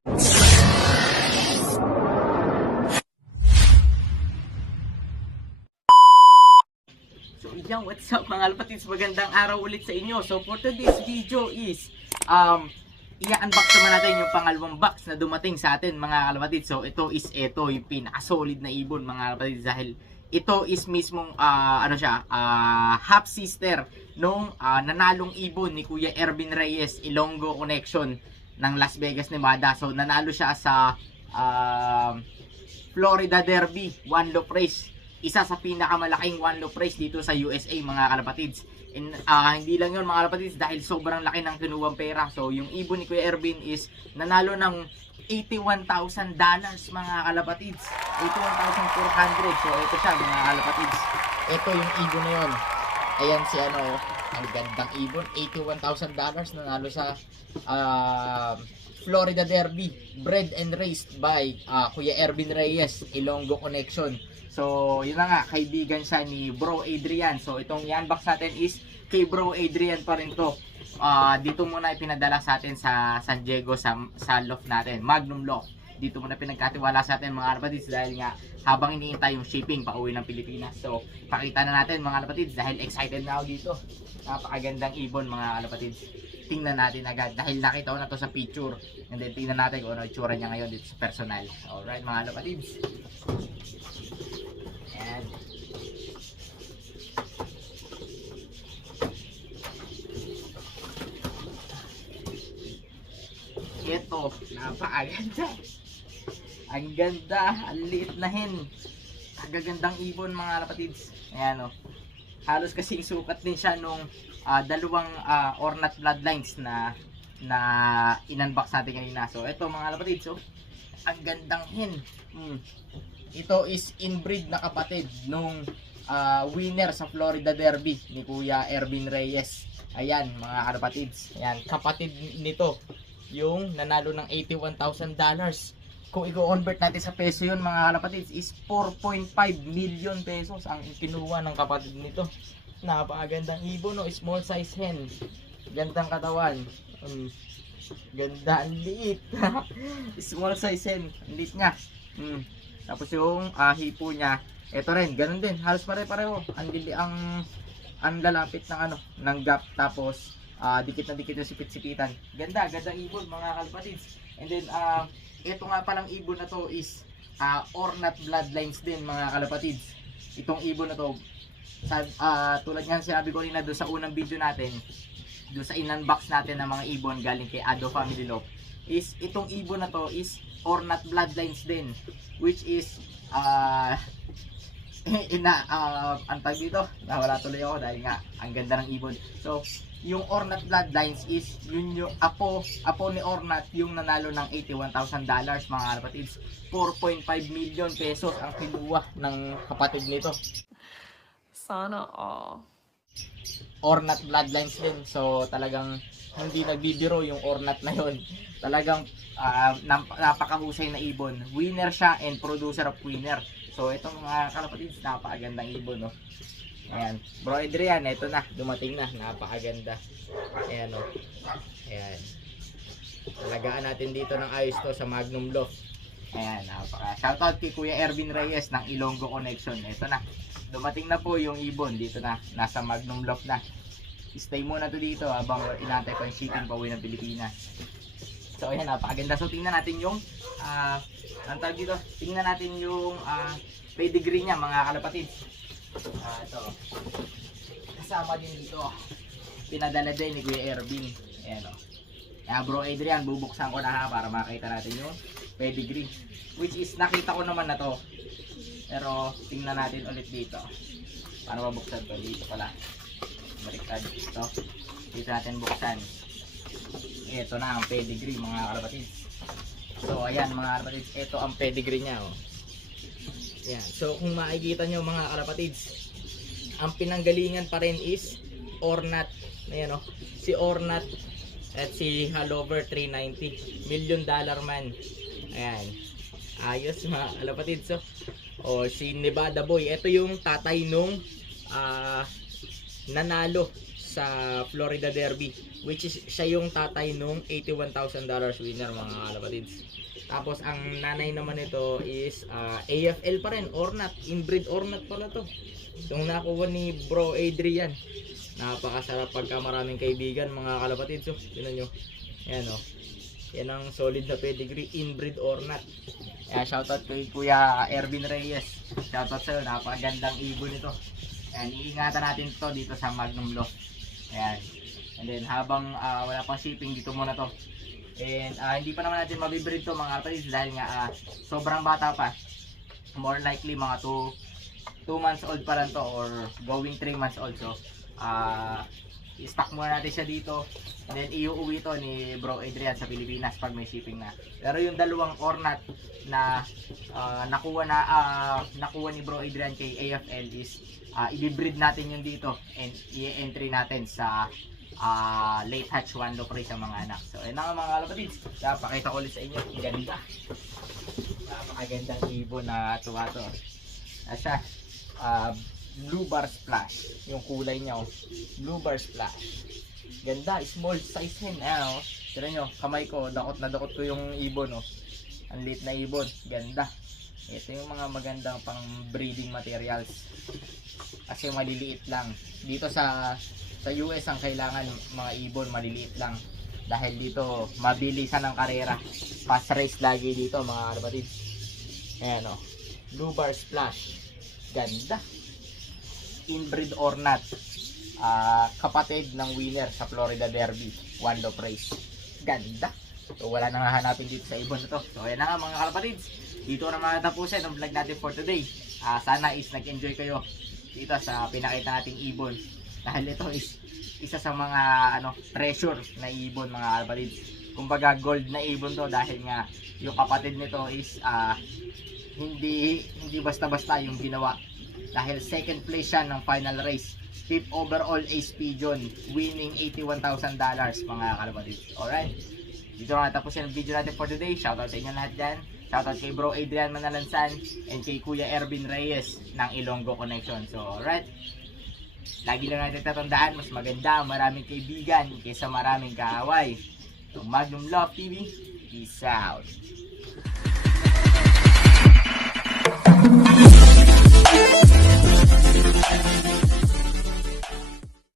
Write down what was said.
So yan, what's up mga kalapatids? Magandang araw ulit sa inyo. So for today's video is i-unbox naman natin yung pangalawang box na dumating sa atin mga kalapatids. So ito yung pinaka-solid na ibon mga kalapatids, dahil ito is mismong half sister nung nanalong ibon ni Kuya Ervin Reyes, Ilonggo Connection ng Las Vegas, Nevada. So nanalo siya sa Florida Derby One Loop Race, isa sa pinakamalaking one loop race dito sa USA mga kalapatids. And hindi lang yun mga kalapatids, dahil sobrang laki ng kinuwang pera. So yung ibon ni Kuya Ervin is nanalo ng $81,000 mga kalapatids, 81,400. So ito siya mga kalapatids, ito yung ibon na yun. Ayan si ang gandang ibon, $81,000 nanalo sa Florida Derby, bred and raised by Kuya Ervin Reyes, Ilonggo Connection. So, yun na nga, kaibigan siya ni Bro Adrian. So, itong i-unbox natin is kay Bro Adrian pa rin to. Dito muna ipinadala sa atin sa San Diego, sa loft natin, Magnum Loft. Dito muna pinagkatiwala sa atin mga kalapatids, dahil nga habang iniintay yung shipping pa uwi ng Pilipinas. So, pakita na natin mga kalapatids, dahil excited na ako dito. Napakagandang ibon mga kalapatids. Tingnan natin agad, dahil nakita ko na to sa picture. And then tingnan natin kung ano itsura niya ngayon dito sa personal. Alright mga kalapatids. Ayan. Ito, napakaganda. Ang ganda, ang liit na hen. Kagagandang ibon mga kalapatids. Ayan o. Halos kasing sukat din siya nung dalawang Ornat Bloodlines na in-unbox natin kanina. So ito mga kalapatids, ang gandang hen. Ito is inbreed na kapatid nung winner sa Florida Derby ni Kuya Ervin Reyes. Ayan mga kalapatids, ayan, kapatid nito yung nanalo ng $81,000. Kung i-convert natin sa peso yun mga kalapatids is 4.5 million pesos ang kinuha ng kapatid nito. Napakagandang ibon, no? Small size hen, gandang katawan, ganda, ang liit. Small size hen, ang liit nga. Tapos yung hipo niya, ito rin, ganun din, halos pare-pareho. Ang lalapit ng ng gap, tapos dikit na dikit yung sipit-sipitan. Gandang ibon mga kalapatids. And then ito nga palang ibon na to is Ornat Bloodlines din mga kalapatids. Itong ibon na to, tulad nga sinabi ko rin na doon sa unang video natin, doon sa in-unbox natin ng mga ibon galing kay Ado Family Love, is itong ibon na to is Ornat Bloodlines din, which is ang tag dito, nawala tuloy ako dahil nga ang ganda ng ibon. So yung Ornat Bloodlines is yun yung apo ni Ornat yung nanalo ng $81,000 mga kalapatids. 4.5 million pesos ang kinuha ng kapatid nito. Sana all. Ornat Bloodlines din. So talagang hindi nagbibiro yung Ornat na yon. Talagang napakahusay na ibon. Winner siya and producer of winner. So itong mga kalapatids, napakagandang ibon, no. Ayan, Bro Adrian, ito na, dumating na, napakaganda. Ayan, no. Ayan. Talagaan natin dito ng ayos to sa Magnum Loft. Ayan, shoutout kay Kuya Ervin Reyes ng Ilonggo Connection. Ito na, dumating na po yung ibon, dito na, nasa Magnum Loft na. Stay muna to dito habang inantay ko yung shipping pa uwi ng Pilipinas. So ayan, napakaganda. So tingnan natin yung tingnan natin yung pedigree niya mga kalapatids. Ito, kasama din dito, pinadala din ni Kuya Ervin. Ayan o. Bro Adrian, bubuksan ko na para makita natin yung pedigree, which is nakita ko naman na to, pero tingnan natin ulit dito. Paano mabuksan to? Dito pala, baliktad dito. Dito natin buksan. Ito na ang pedigree mga kalapatids. So ayan mga kalapatids, ito ang pedigree niya, oh. Ayan. So kung makikita nyo mga kalapatids, ang pinanggalingan pa rin is Ornat. Ayan, oh. Si Ornat at si Halover 390 $1 million man. Ayan, ayos mga kalapatids. O si Nevada Boy, ito yung tatay nung nanalo sa Florida Derby, which is siya yung tatay nung $81,000 winner mga kalapatids. Tapos ang nanay naman nito is AFL pa rin, Ornat, inbreed Ornat pala to. Yung nakuha ni Bro Adrian. Napakasarap pagka maraming kaibigan mga kalapatids. So, tingnan nyo. Ayan o. Yan ang solid na pedigree, inbreed Ornat. Ayan, shoutout kay Kuya Ervin Reyes. Shoutout sa'yo, napakagandang ibon ito. Ayan, iingatan natin to dito sa Magnum Loft. Ayan. And then habang wala pang shipping, dito muna to. And hindi pa naman natin mabibreed to mga kapatid dahil nga sobrang bata pa. More likely mga 2 months old pa lang to or going 3 months old. So i-stock muna natin siya dito. And then iuuwi to ni Bro Adrian sa Pilipinas pag may shipping na. Pero yung dalawang Ornat na nakuha ni Bro Adrian kay AFL is i-breed natin yun dito and i-entry natin sa late hatch one low price ang mga anak. So, yun na nga mga kalapatids. Pakita ko ulit sa inyo. Ganda. Napakagandang ibon na tuwato. Siya, blue bar splash. Yung kulay niya, oh. Blue bar splash. Ganda, small size hen. Ayan, oh. Tira nyo, kamay ko, dakot na dakot ko yung ibon, oh. Ang liit na ibon. Ganda. Ito yung mga magandang pang breeding materials. Kasi maliliit lang. Dito sa US ang kailangan mga ibon maliliit lang dahil dito mabilisan ang karera, fast race lagi dito mga kapatid. Ayan o, blue bar splash, ganda, inbreed Ornat, kapatid ng winner sa Florida Derby, one low price, ganda. So wala nang hahanapin dito sa ibon na to. So ayan na nga mga kapatids, dito na matatapusin ang vlog natin for today. Sana is nag-enjoy kayo dito sa pinakita nating ibon. Dahil ito is isa sa mga treasure na ibon mga kapatid. Kumbaga gold na ibon to dahil nga yung kapatid nito is hindi basta-basta yung ginawa. Dahil second place siya ng final race. 5th overall ace pigeon, winning $81,000 mga kapatid. Alright. Dito na tapos yung video natin for today. Shoutout sa inyo lahat dyan. Shoutout kay Bro Adrian Manalansan and kay Kuya Ervin Reyes ng Ilonggo Connection. So alright. Lagi lang natin tatandaan, mas maganda maraming kaibigan kaysa maraming kaaway. So Magnum Love TV, peace out.